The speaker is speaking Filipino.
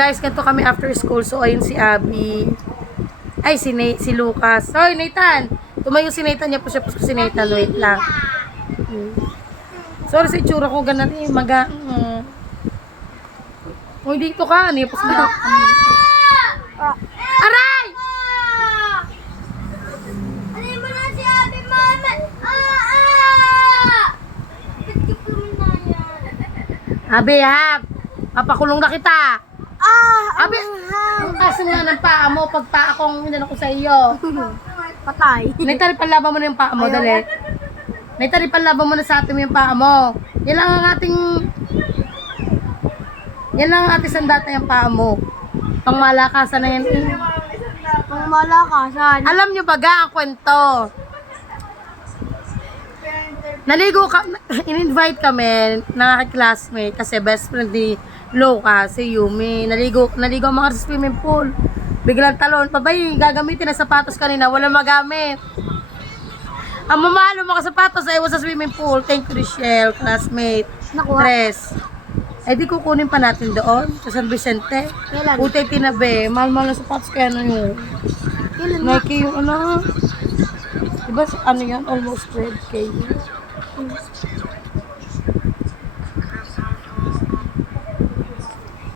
Guys, ganito kami after school. So, ayun si Abby. Ay, si Lucas. Hoy, Nathan! Tumayo si Nathan. Niya po siya po si Nathan. Wait lang. Sorry sa itsura ko. Ganun eh. Uy, dito ka. Ano yung pasma? Aray! Alin mo na si Abby, mama! Abby, ha? Papakulong na kita. Abi, ang kaso nga ng paa mo, pag paa kong hinanong ko sa iyo. Patay. Nathan, panlaban mo na yung paa mo, dali. Nathan, panlaban mo na sa atin yung paa mo. Yan lang ang ating sandata yung paa mo. Pangmalakasan na yan. Ang malakasan. Alam nyo baga ang kwento? Naligo ka, in-invite kami na classmate kasi best friend ni Loka, si Yumi. Naligo ang mga sa swimming pool. Biglang talon, babay, gagamitin na sapatos kanina, walang magamit. Ang mamahalo mga sapatos ay sa swimming pool. Thank you, Richelle, classmate. Nakuha. Tres. Eh di kukunin pa natin doon sa San Vicente. Kailan? Utay tinabi, mahal-mahal na sapatos kaya ano yun. Kailan na? Nike yung ano. Diba ano yan? Almost 12K.